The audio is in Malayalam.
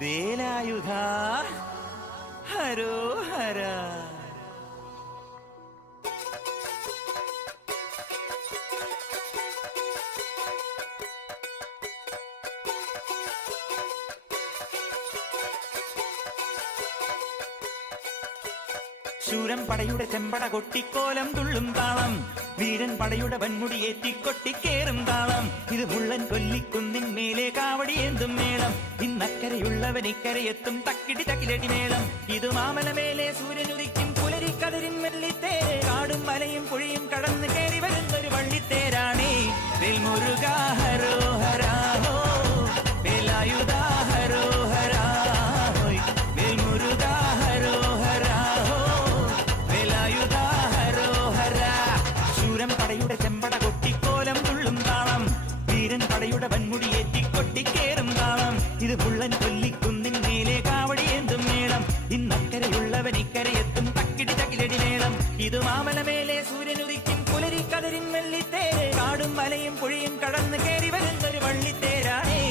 വേലായുധ ഹരോഹര. ശൂരൻ പടയുടെ ചെമ്പട കൊട്ടിക്കോലം തുള്ളും താളം, വീരൻ പടയുടെ വൻമുടിയേറ്റി കൊട്ടിക്കേറും താളം. ഇത് മുള്ളൻ കൊല്ലിക്കുന്നിൻ മേലെ കാവടിയേന്തും മേളം. ഇന്നക്കരയുള്ളവൻ ഇക്കരയെത്തും തക്കിടി തക്കിലടി മേളം. ഇത് മാമലമേലെ സൂര്യനുദിക്കും പുലരിക്കതിരിൻ വെള്ളിത്തേര്. കാടും മലയും പുഴയും കടന്ന് കയറി വരുന്നൊരു വള്ളിത്തേരാണേ. വേൽമുരുക ഹരോഹരാഹോ, വേലായുധ ഹരോഹരാഹോയ്, വേൽമുരുക ഹരോഹരാഹോ, വേലായുധ ഹരോഹര. ശൂരൻ പടയുടെ ചെമ്പട കൊട്ടിക്കോലം തുള്ളും താളം, വീരൻ പടയുടെ വൻമുടിയേറ്റി കൊട്ടിക്കേറും താളം. ഇത് മുള്ളൻ കൊല്ലിക്കുന്നിൻ മേലെ കാവടിയേന്തും മേളം. ഇന്നക്കരയുള്ളവൻ ഇക്കരയെത്തും തക്കിടി തകിലടി മേളം. ഇത് മാമലമേലെ സൂര്യനുദിക്കും പുലരിക്കതിരിൻ വെള്ളിത്തേര്. കാടും മലയും പുഴയും കടന്ന് കയറി വരുന്നൊരു വള്ളിത്തേരാണേ.